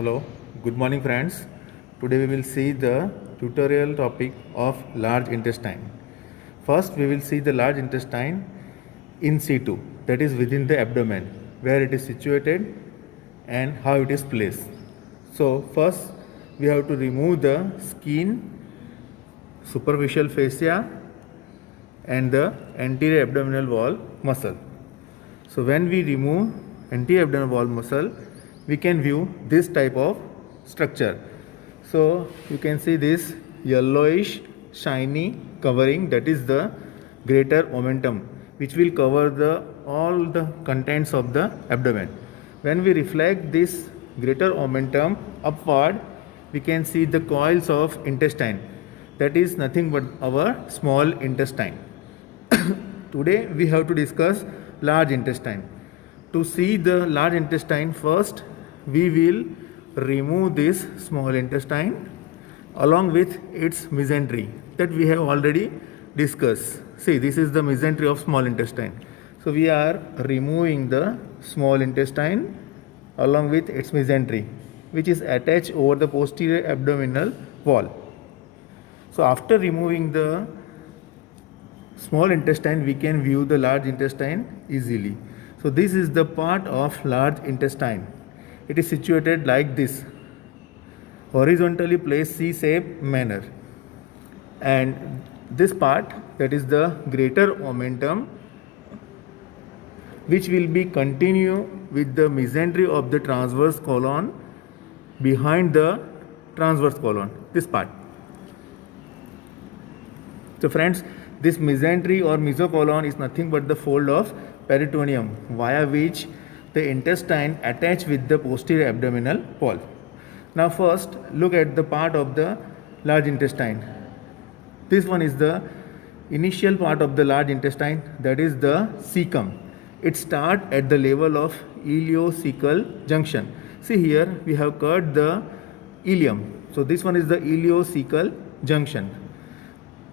Hello, good morning friends. Today we will see the tutorial topic of large intestine. First we will see the large intestine in situ, that is within the abdomen, where it is situated and how it is placed. So first we have to remove the skin, superficial fascia and the anterior abdominal wall muscle. So when we remove anterior abdominal wall muscle, we can view this type of structure. So you can see this yellowish shiny covering, that is the greater omentum, which will cover all the contents of the abdomen. When we reflect this greater omentum upward, we can see the coils of intestine, that is nothing but our small intestine. Today we have to discuss large intestine. To see the large intestine, first we will remove this small intestine along with its mesentery that we have already discussed. See, this is the mesentery of small intestine. So we are removing the small intestine along with its mesentery, which is attached over the posterior abdominal wall. So after removing the small intestine, we can view the large intestine easily. So this is the part of large intestine. It is situated like this, horizontally placed C-shaped manner. And this part, that is the greater omentum, which will be continue with the mesentery of the transverse colon behind the transverse colon, this part. So friends, this mesentery or mesocolon is nothing but the fold of peritoneum via which the intestine attach with the posterior abdominal wall. Now first look at the part of the large intestine. This one is the initial part of the large intestine, that is the cecum. It starts at the level of ileocecal junction. See here we have cut the ileum. So this one is the ileocecal junction.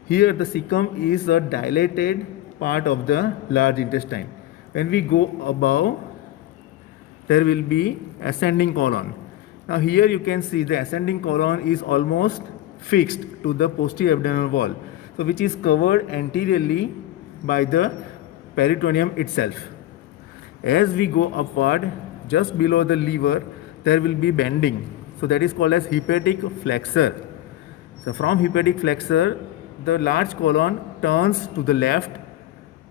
Here the cecum is a dilated part of the large intestine. When we go above, there will be ascending colon. Now here you can see the ascending colon is almost fixed to the posterior abdominal wall, so which is covered anteriorly by the peritoneum itself. As we go upward, just below the liver, there will be bending. So that is called as hepatic flexure. So from hepatic flexure, the large colon turns to the left,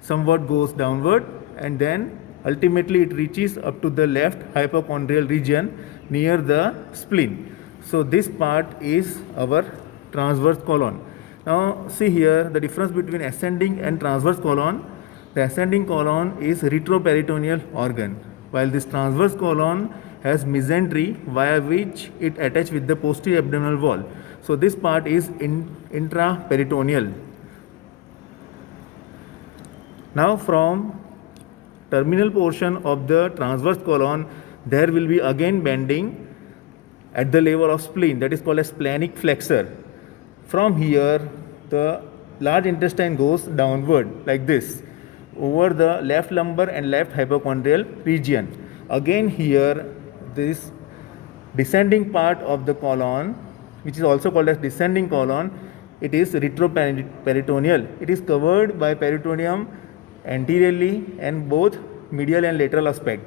somewhat goes downward, and then ultimately it reaches up to the left hypochondrial region near the spleen. So this part is our transverse colon. Now see here the difference between ascending and transverse colon. The ascending colon is retroperitoneal organ, while this transverse colon has mesentery via which it attaches with the posterior abdominal wall. So this part is intraperitoneal. Now from terminal portion of the transverse colon, there will be again bending at the level of spleen, that is called as splenic flexure. From here the large intestine goes downward like this over the left lumbar and left hypochondrial region. Again here this descending part of the colon, which is also called as descending colon, it is retroperitoneal. It is covered by peritoneum anteriorly and both medial and lateral aspect,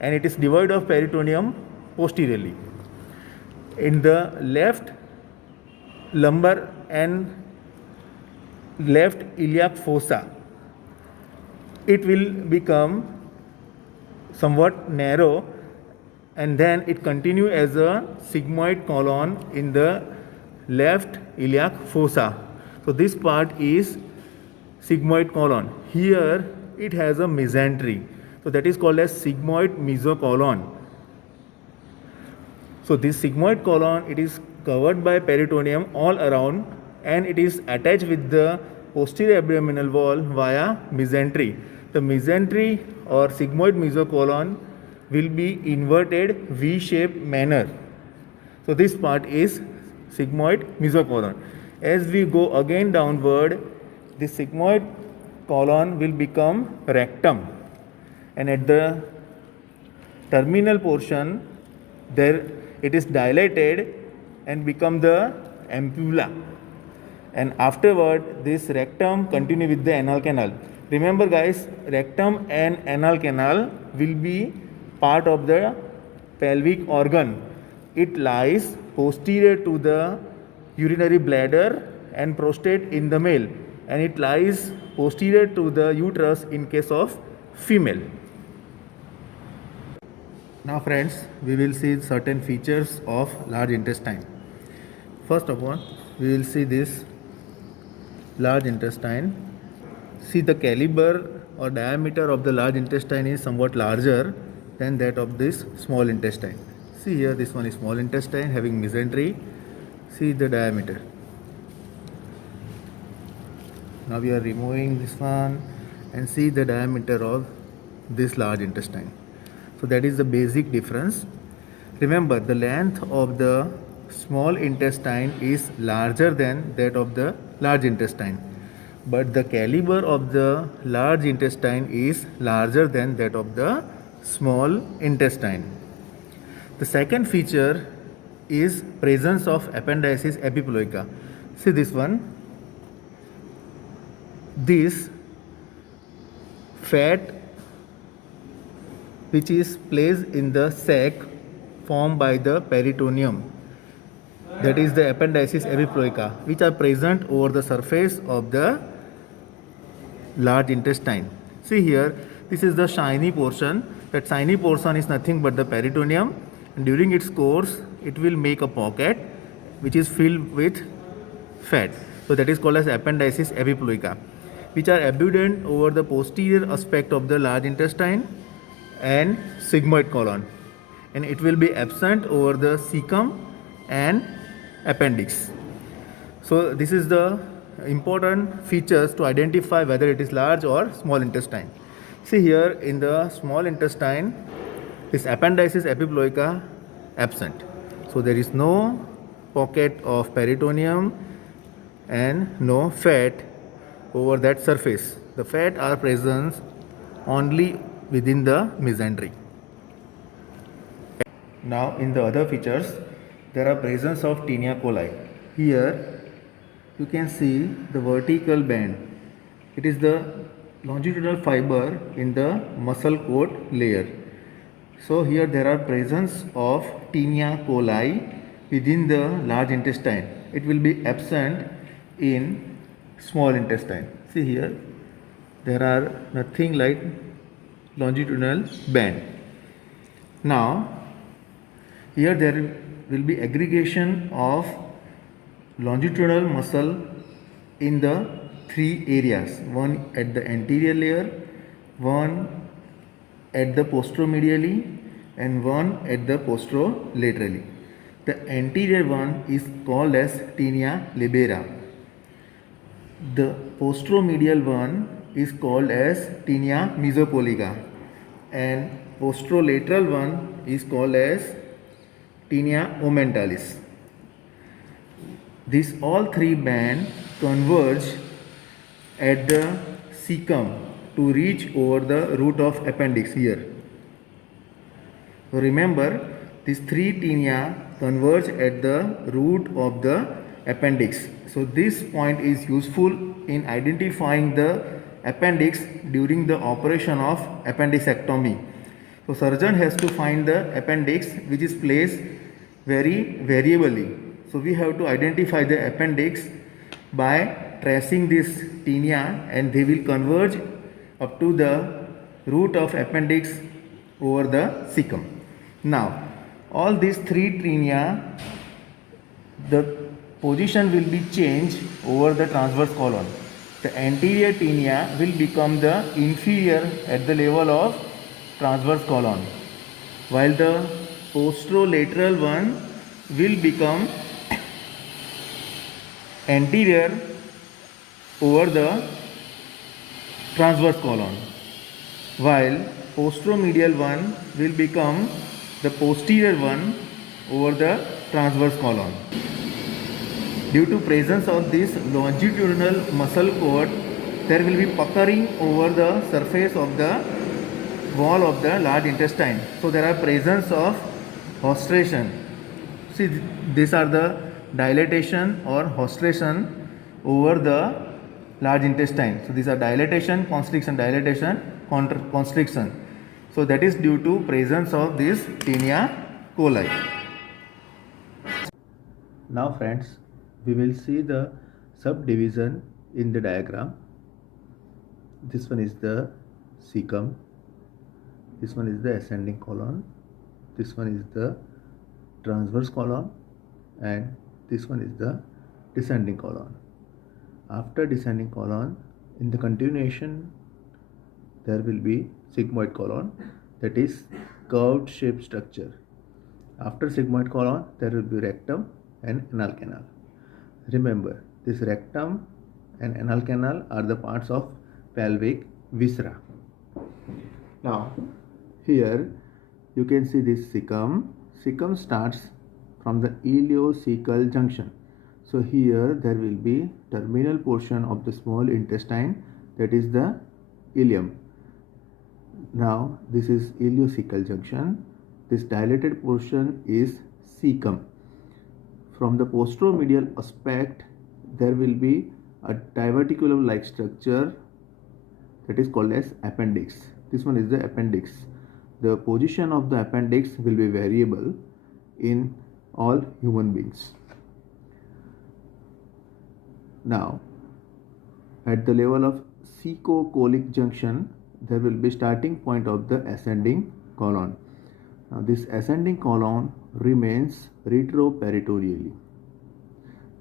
and it is devoid of peritoneum posteriorly. In the left lumbar and left iliac fossa, it will become somewhat narrow, and then it continue as a sigmoid colon in the left iliac fossa. So this part is sigmoid colon. Here it has a mesentery, so that is called as sigmoid mesocolon. So this sigmoid colon, it is covered by peritoneum all around, and it is attached with the posterior abdominal wall via mesentery. The mesentery or sigmoid mesocolon will be inverted V-shaped manner. So this part is sigmoid mesocolon. As we go again downward, the sigmoid colon will become rectum, and at the terminal portion there it is dilated and become the ampulla, and afterward this rectum continue with the anal canal. Remember guys, rectum and anal canal will be part of the pelvic organ. It lies posterior to the urinary bladder and prostate in the male, and it lies posterior to the uterus in case of female. Now friends, we will see certain features of large intestine. First of all, we will see this large intestine. See, the caliber or diameter of the large intestine is somewhat larger than that of this small intestine. See here, this one is small intestine having mesentery. See the diameter. Now we are removing this one and see the diameter of this large intestine. So that is the basic difference. Remember, the length of the small intestine is larger than that of the large intestine, but the caliber of the large intestine is larger than that of the small intestine. The second feature is presence of ependices epiploica. See this one. This fat which is placed in the sac formed by the peritoneum, that is the ependices epiploica, which are present over the surface of the large intestine. See here, this is the shiny portion. That shiny portion is nothing but the peritoneum, and during its course it will make a pocket which is filled with fat. So that is called as ependices epiploica, which are abundant over the posterior aspect of the large intestine and sigmoid colon, and it will be absent over the cecum and appendix. So this is the important features to identify whether it is large or small intestine. See here, in the small intestine, this ependices epiploica absent. So there is no pocket of peritoneum and no fat over that surface. The fat are present only within the mesentery. Now in the other features, there are presence of tinea coli. Here you can see the vertical band. It is the longitudinal fiber in the muscle coat layer. So here there are presence of tinea coli within the large intestine. It will be absent in small intestine. See here, there are nothing like longitudinal band. Now here there will be aggregation of longitudinal muscle in the three areas, one at the anterior layer, one at the posteromedially, and one at the posterolaterally. The anterior one is called as tinea libera. The posteromedial one is called as tinea mesopoliga, and posterolateral one is called as tinea ommentalis. These all three bands converge at the cecum to reach over the root of appendix here. So remember, these three tinea converge at the root of the appendix. So this point is useful in identifying the appendix during the operation of appendicectomy. So surgeon has to find the appendix which is placed very variably. So we have to identify the appendix by tracing this tinea, and they will converge up to the root of appendix over the cecum. Now all these three tinea, the position will be changed over the transverse colon. The anterior tinea will become the inferior at the level of transverse colon, while the posterolateral one will become anterior over the transverse colon, while posteromedial one will become the posterior one over the transverse colon. Due to presence of this longitudinal muscle cord, there will be puckering over the surface of the wall of the large intestine. So there are presence of Hostration. See, these are the dilatation or hostration over the large intestine. So these are dilatation, constriction. So that is due to presence of this Taenia coli. Now friends, we will see the subdivision in the diagram. This one is the cecum, this one is the ascending colon, this one is the transverse colon, and this one is the descending colon. After descending colon, in the continuation there will be sigmoid colon, that is curved shaped structure. After sigmoid colon there will be rectum and anal canal. Remember, this rectum and anal canal are the parts of pelvic viscera. Now here you can see this cecum. Cecum starts from the ileocecal junction. So here there will be terminal portion of the small intestine, that is the ileum. Now this is ileocecal junction. This dilated portion is cecum. From the posteromedial aspect there will be a diverticulum like structure that is called as appendix. This one is the appendix. The position of the appendix will be variable in all human beings. Now at the level of cecocolic junction there will be starting point of the ascending colon. Now this ascending colon remains retroperitoneally.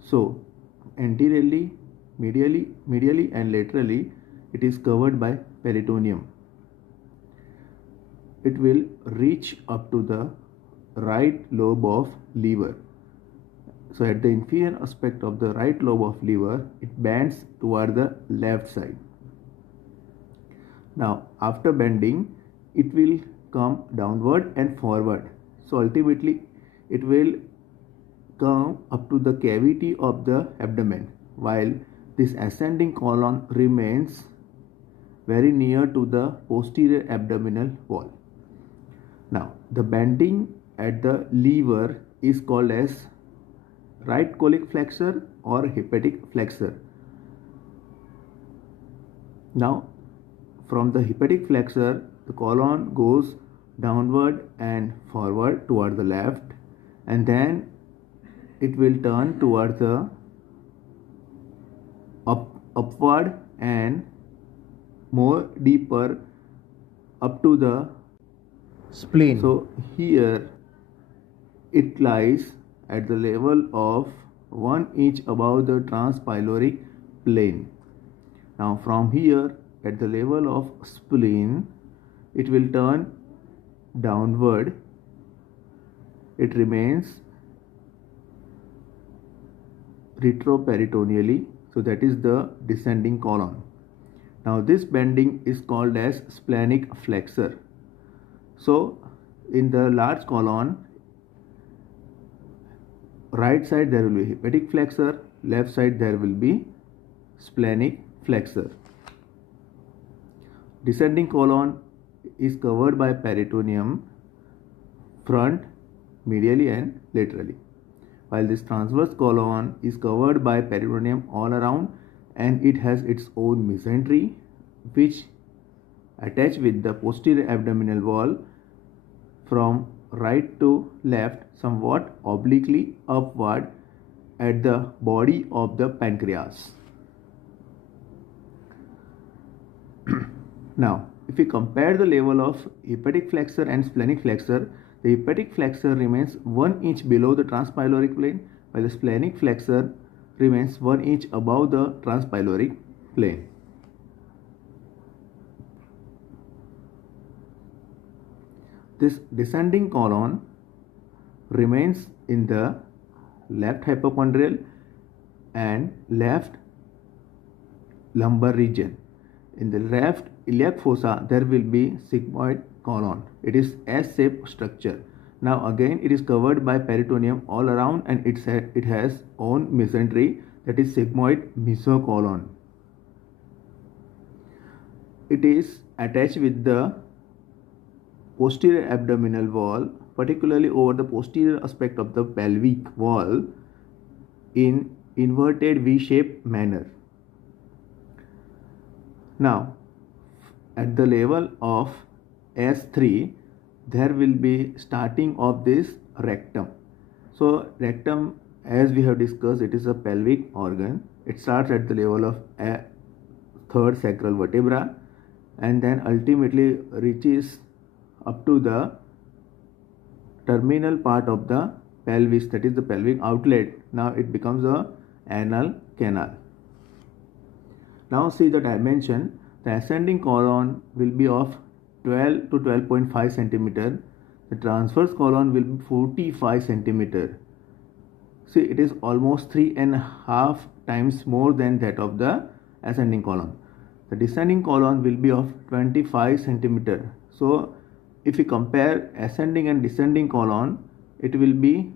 So anteriorly, medially and laterally it is covered by peritoneum. It will reach up to the right lobe of liver. So at the inferior aspect of the right lobe of liver, it bends toward the left side. Now after bending, it will come downward and forward. So ultimately it will come up to the cavity of the abdomen, while this ascending colon remains very near to the posterior abdominal wall. Now the bending at the liver is called as right colic flexor or hepatic flexor. Now from the hepatic flexor the colon goes downward and forward toward the left, and then it will turn toward the upward and more deeper up to the spleen. So here it lies at the level of 1 inch above the transpyloric plane. Now from here at the level of spleen it will turn downward. It remains retroperitoneally, so that is the descending colon. Now this bending is called as splenic flexor. So in the large colon, right side there will be hepatic flexor, left side there will be splenic flexor. Descending colon is covered by peritoneum front, medially and laterally, while this transverse colon is covered by peritoneum all around, and it has its own mesentery which attach with the posterior abdominal wall from right to left, somewhat obliquely upward at the body of the pancreas. Now if we compare the level of hepatic flexor and splenic flexor, the hepatic flexor remains 1 inch below the transpyloric plane, while the splenic flexor remains 1 inch above the transpyloric plane. This descending colon remains in the left hypochondrial and left lumbar region. In the left iliac fossa there will be sigmoid colon. It is S-shaped structure. Now again it is covered by peritoneum all around, and it has own mesentery, that is sigmoid mesocolon. It is attached with the posterior abdominal wall, particularly over the posterior aspect of the pelvic wall in inverted V-shaped manner. Now, at the level of S3, there will be starting of this rectum. So rectum, as we have discussed, it is a pelvic organ. It starts at the level of a third sacral vertebra and then ultimately reaches up to the terminal part of the pelvis, that is the pelvic outlet. Now it becomes a anal canal. Now see the dimension. The ascending colon will be of 12 to 12.5 centimeter. The transverse colon will be 45 centimeter. See, it is almost 3.5 times more than that of the ascending colon. The descending colon will be of 25 centimeter. So if you compare ascending and descending colon, it will be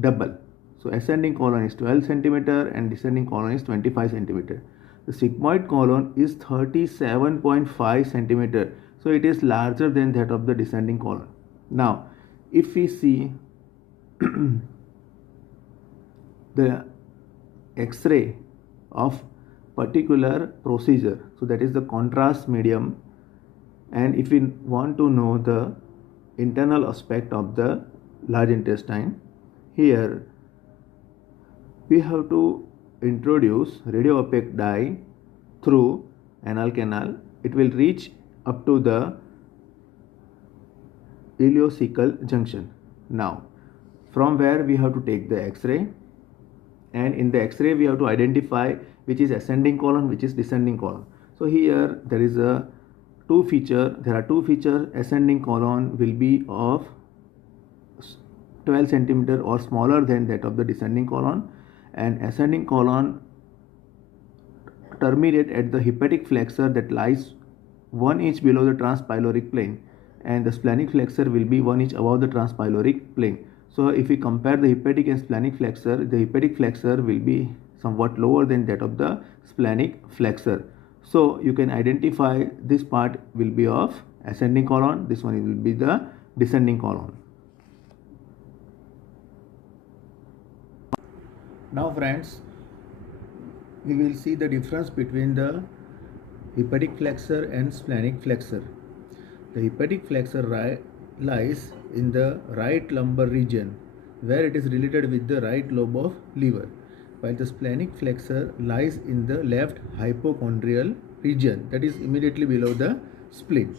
double. So ascending colon is 12 centimeter and descending colon is 25 centimeter. The sigmoid colon is 37.5 centimeter. So it is larger than that of the descending colon. Now, if we see the X-ray of particular procedure, so that is the contrast medium, and if we want to know the internal aspect of the large intestine, here we have to introduce radio opaque dye through anal canal. It will reach up to the ileocecal junction. Now, from where we have to take the X-ray, and in the X-ray we have to identify which is ascending colon, which is descending colon. So here there is a there are two features. Ascending colon will be of 12 centimeter or smaller than that of the descending colon, and ascending colon terminate at the hepatic flexure that lies 1 inch below the transpyloric plane, and the splenic flexure will be 1 inch above the transpyloric plane. So if we compare the hepatic and splenic flexure, the hepatic flexure will be somewhat lower than that of the splenic flexure. So you can identify this part will be of ascending colon, this one will be the descending colon. Now friends, we will see the difference between the hepatic flexure and splenic flexure. The hepatic flexure lies in the right lumbar region, where it is related with the right lobe of liver, while the splenic flexure lies in the left hypochondrial region, that is immediately below the spleen.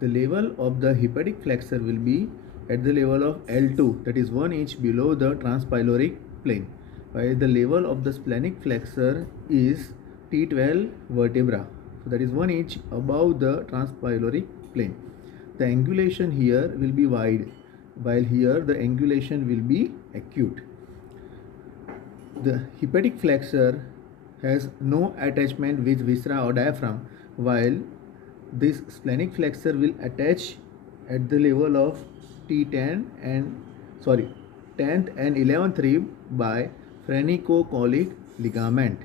The level of the hepatic flexure will be at the level of L2, that is 1 inch below the transpyloric plane, while the level of the splenic flexure is T12 vertebra, so that is 1 inch above the transpyloric plane. The angulation here will be wide, while here the angulation will be acute. The hepatic flexure has no attachment with viscera or diaphragm, while this splenic flexure will attach at the level of 10th and 11th rib by phrenicocholic ligament.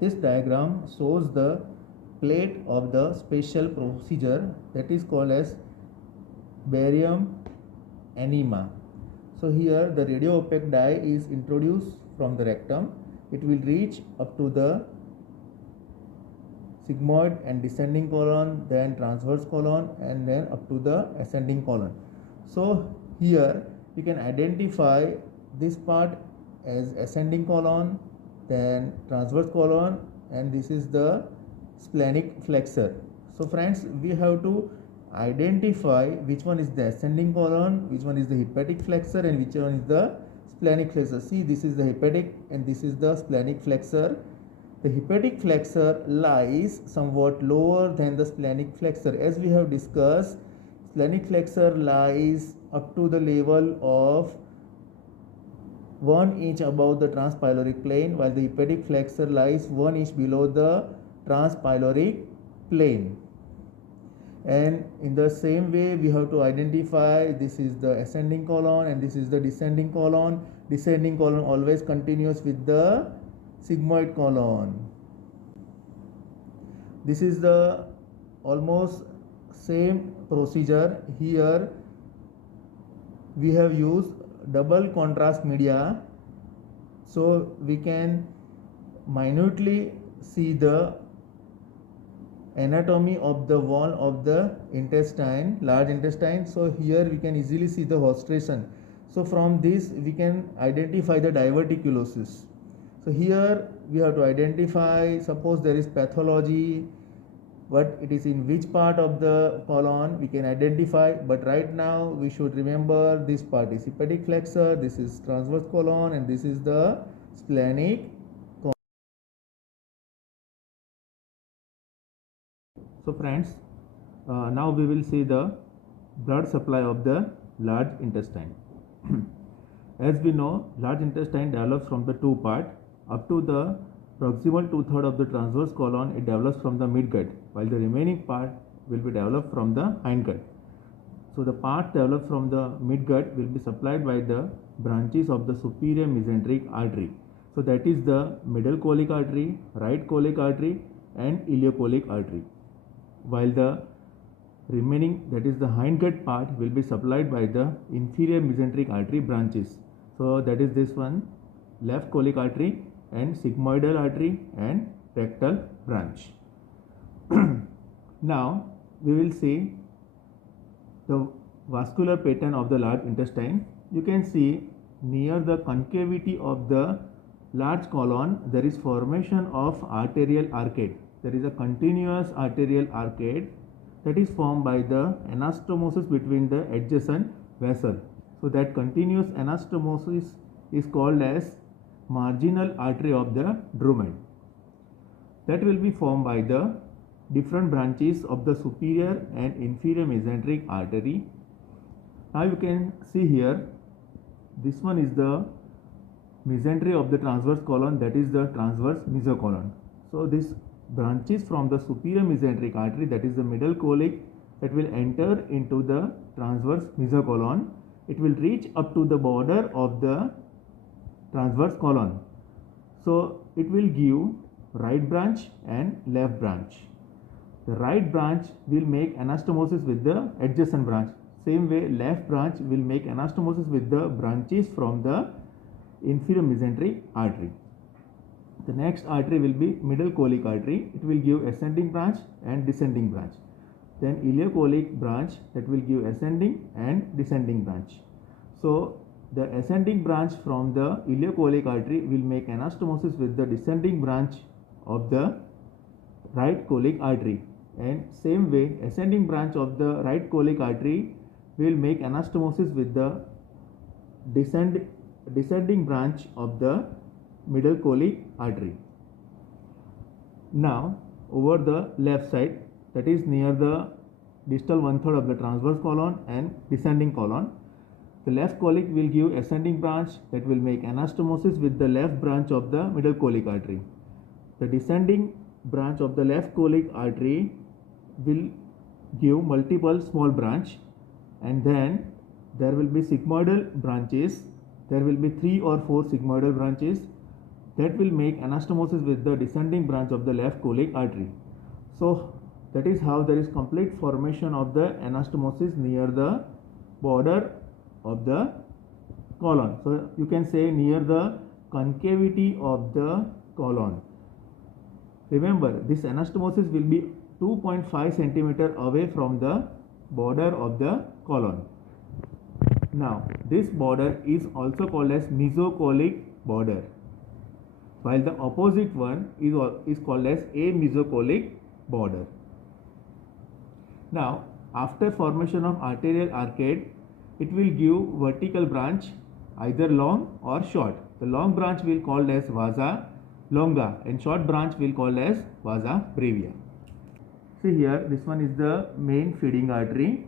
This diagram shows the plate of the special procedure that is called as barium enema. So here the radio opaque dye is introduced from the rectum. It will reach up to the sigmoid and descending colon, then transverse colon, and then up to the ascending colon. So here you can identify this part as ascending colon, then transverse colon, and this is the splenic flexure. So friends, we have to identify which one is the ascending colon, which one is the hepatic flexure, and which one is the splenic flexure. See, this is the hepatic and this is the splenic flexure. The hepatic flexure lies somewhat lower than the splenic flexure. As we have discussed, splenic flexure lies up to the level of 1 inch above the transpyloric plane, while the hepatic flexure lies 1 inch below the transpyloric plane. And in the same way, we have to identify this is the ascending colon and this is the descending colon. Descending colon always continues with the sigmoid colon. This is the almost same procedure. Here we have used double contrast media, so we can minutely see the anatomy of the wall of the intestine, large intestine. So here we can easily see the ostration. So from this we can identify the diverticulosis. So here we have to identify, suppose there is pathology, what it is in which part of the colon we can identify, but right now we should remember this part is hepatic flexor, this is transverse colon, and this is the splenic. So friends, now we will see the blood supply of the large intestine. As we know, large intestine develops from the two parts. Up to the proximal two-thirds of the transverse colon, it develops from the midgut, while the remaining part will be developed from the hindgut. So the part developed from the midgut will be supplied by the branches of the superior mesenteric artery. So that is the middle colic artery, right colic artery, and ileocolic artery, while the remaining, that is the hindgut part, will be supplied by the inferior mesenteric artery branches. So that is this one, left colic artery and sigmoidal artery and rectal branch. Now we will see the vascular pattern of the large intestine. You can see near the concavity of the large colon there is formation of arterial arcade. There is a continuous arterial arcade that is formed by the anastomosis between the adjacent vessel. So that continuous anastomosis is called as marginal artery of the Drummond. That will be formed by the different branches of the superior and inferior mesenteric artery. Now you can see here, this one is the mesentery of the transverse colon, that is the transverse mesocolon. So this branches from the superior mesenteric artery, that is the middle colic, that will enter into the transverse mesocolon. It will reach up to the border of the transverse colon. So it will give right branch and left branch. The right branch will make anastomosis with the adjacent branch. Same way, left branch will make anastomosis with the branches from the inferior mesenteric artery. The next artery will be middle colic artery. It will give ascending branch and descending branch. Then ileocolic branch, that will give ascending and descending branch. So the ascending branch from the ileocolic artery will make anastomosis with the descending branch of the right colic artery, and same way ascending branch of the right colic artery will make anastomosis with the descending branch of the middle colic artery. Now over the left side, that is near the distal one-third of the transverse colon and descending colon, the left colic will give ascending branch that will make anastomosis with the left branch of the middle colic artery. The descending branch of the left colic artery will give multiple small branch, and then there will be sigmoidal branches. There will be 3 or 4 sigmoidal branches that will make anastomosis with the descending branch of the left colic artery. So that is how there is complete formation of the anastomosis near the border of the colon. So you can say near the concavity of the colon. Remember, this anastomosis will be 2.5 centimeter away from the border of the colon. Now this border is also called as mesocolic border, while the opposite one is called as amesocolic border. Now after formation of arterial arcade, it will give vertical branch, either long or short. The long branch will called as vasa longa and short branch will called as vasa brevia. See here, this one is the main feeding artery.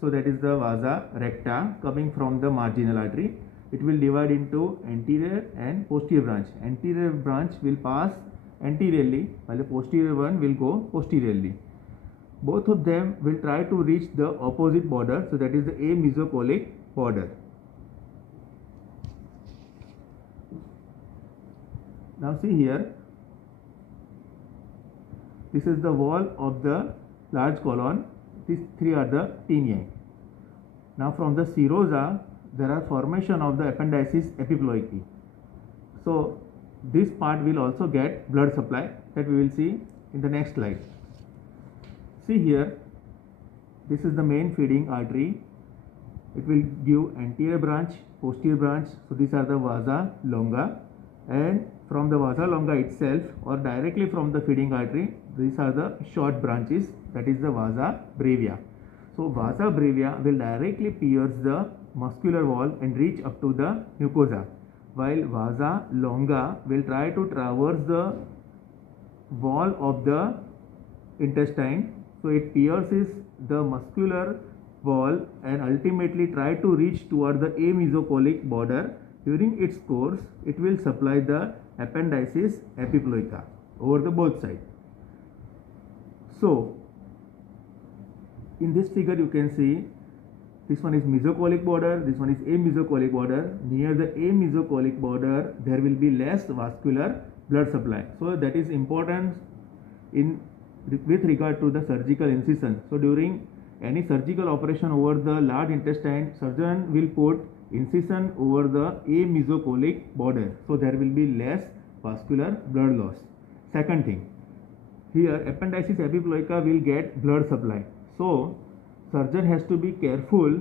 So that is the vasa recta coming from the marginal artery. It will divide into anterior and posterior branch. Anterior branch will pass anteriorly while the posterior one will go posteriorly. Both of them will try to reach the opposite border, so that is the amesocolic border. Now see here, This is the wall of the large colon. These three are the tinea. Now from the serosa, there are formation of the appendices epiploicae. So this part will also get blood supply, that we will see in the next slide. See here, this is the main feeding artery. It will give anterior branch, posterior branch. So these are the vasa longa, and from the vasa longa itself or directly from the feeding artery, these are the short branches, that is the vasa brevia. So vasa brevia will directly pierce the muscular wall and reach up to the mucosa, while vasa longa will try to traverse the wall of the intestine. So it pierces the muscular wall and ultimately try to reach toward the amesocolic border. During its course, it will supply the appendices epiploica over the both sides. So in this figure you can see this one is mesocolic border, this one is amesocolic border. Near the amesocolic border there will be less vascular blood supply. So that is important with regard to the surgical incision. So during any surgical operation over the large intestine, surgeon will put incision over the amesocolic border, so there will be less vascular blood loss. Second thing, here appendices epiploica will get blood supply. So surgeon has to be careful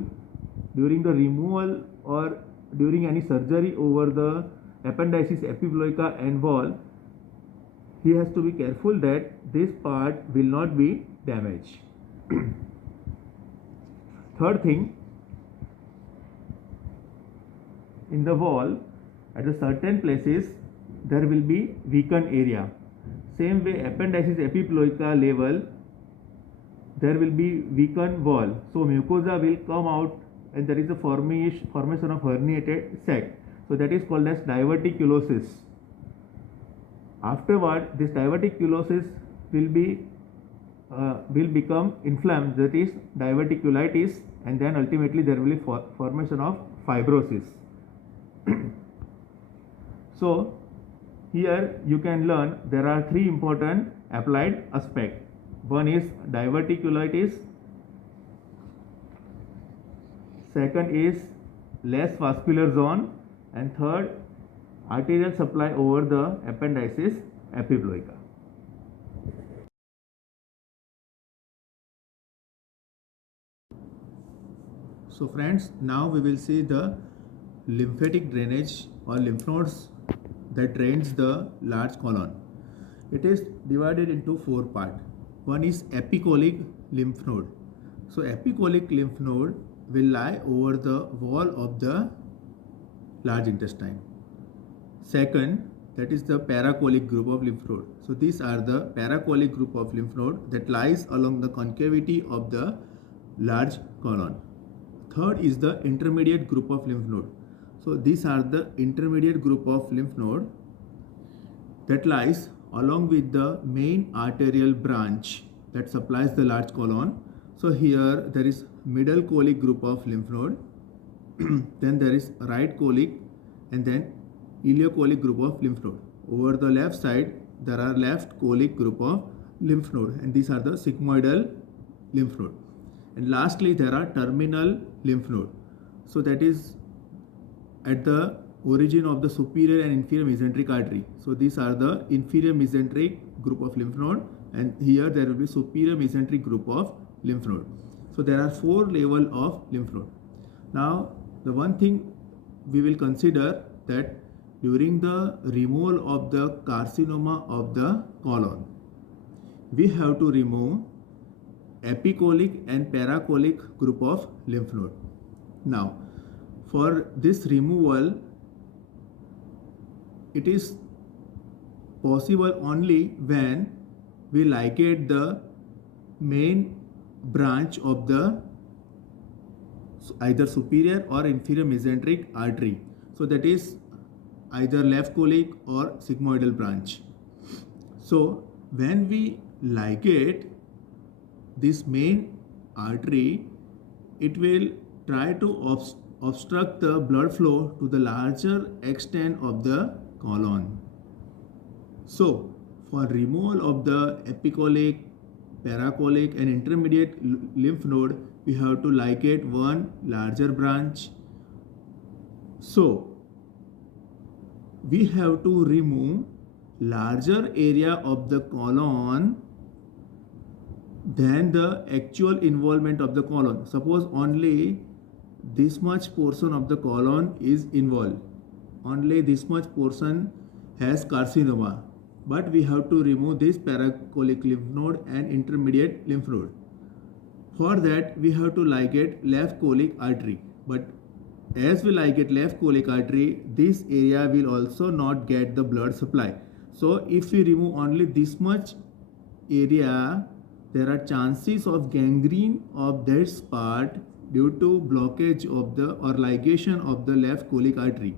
during the removal or during any surgery over the appendices epiploica and wall. He has to be careful that this part will not be damaged. Third thing, in the wall at a certain places there will be weakened area. Same way appendices epiploica level there will be weakened wall. So mucosa will come out and there is a formation of herniated sac. So that is called as diverticulosis. Afterward, this diverticulosis will become inflamed, that is diverticulitis, and then ultimately there will be formation of fibrosis. So here you can learn there are three important applied aspects. One is diverticulitis, second is less vascular zone, and third arterial supply over the appendices epiploica. So friends, now we will see the lymphatic drainage or lymph nodes that drains the large colon. It is divided into four parts. One is epicolic lymph node. So epicolic lymph node will lie over the wall of the large intestine. Second, that is the paracolic group of lymph node. So these are the paracolic group of lymph node that lies along the concavity of the large colon. Third is the intermediate group of lymph node. So these are the intermediate group of lymph node that lies along with the main arterial branch that supplies the large colon. So here there is middle colic group of lymph node, then there is right colic, and then ileocolic group of lymph node. Over the left side there are left colic group of lymph node, and these are the sigmoidal lymph node. And lastly there are terminal lymph node. So that is at the origin of the superior and inferior mesenteric artery. So these are the inferior mesenteric group of lymph node, and here there will be superior mesenteric group of lymph node. So there are four levels of lymph node. Now the one thing we will consider that during the removal of the carcinoma of the colon, we have to remove epicolic and paracolic group of lymph node. Now for this removal, it is possible only when we ligate the main branch of the either superior or inferior mesenteric artery. So that is either left colic or sigmoidal branch. So when we ligate this main artery, it will try to obstruct the blood flow to the larger extent of the colon. So for removal of the epicolic, paracolic and intermediate lymph node, we have to ligate one larger branch. So we have to remove larger area of the colon than the actual involvement of the colon. Suppose only this much portion of the colon is involved, only this much portion has carcinoma, but we have to remove this paracolic lymph node and intermediate lymph node. For that we have to ligate left colic artery, but as we ligate left colic artery, this area will also not get the blood supply. So if we remove only this much area, there are chances of gangrene of this part due to blockage of the or ligation of the left colic artery.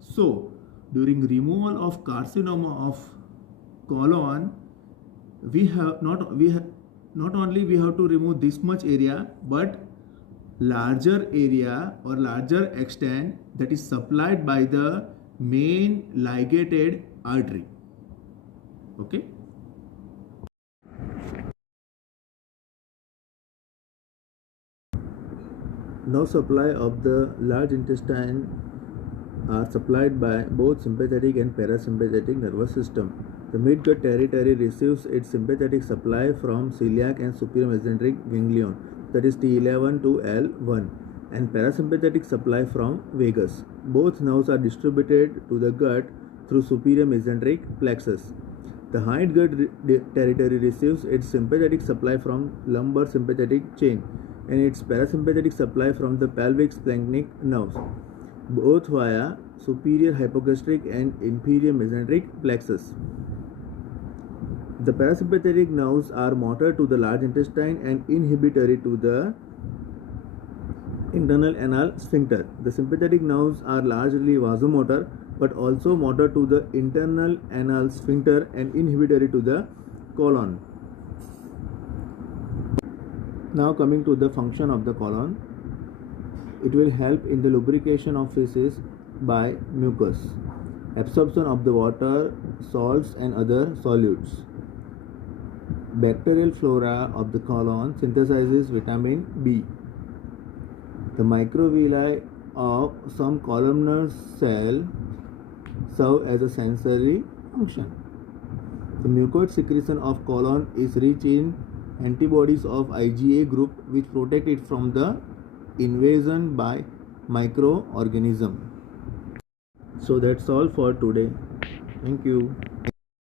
So during removal of carcinoma of colon, we have not only we have to remove this much area, but larger area or larger extent that is supplied by the main ligated artery. Okay. Now supply of the large intestine are supplied by both sympathetic and parasympathetic nervous system. The midgut territory receives its sympathetic supply from celiac and superior mesenteric ganglion, that is T11 to L1, and parasympathetic supply from vagus. Both nerves are distributed to the gut through superior mesenteric plexus. The hindgut territory receives its sympathetic supply from lumbar sympathetic chain and its parasympathetic supply from the pelvic splanchnic nerves, both via superior hypogastric and inferior mesenteric plexus. The parasympathetic nerves are motor to the large intestine and inhibitory to the internal anal sphincter. The sympathetic nerves are largely vasomotor but also motor to the internal anal sphincter and inhibitory to the colon. Now coming to the function of the colon, it will help in the lubrication of feces by mucus, absorption of the water, salts and other solutes. Bacterial flora of the colon synthesizes vitamin B. The microvilli of some columnar cell serve as a sensory function. The mucoid secretion of colon is rich in antibodies of IgA group which protect it from the invasion by microorganism. So that's all for today. Thank you.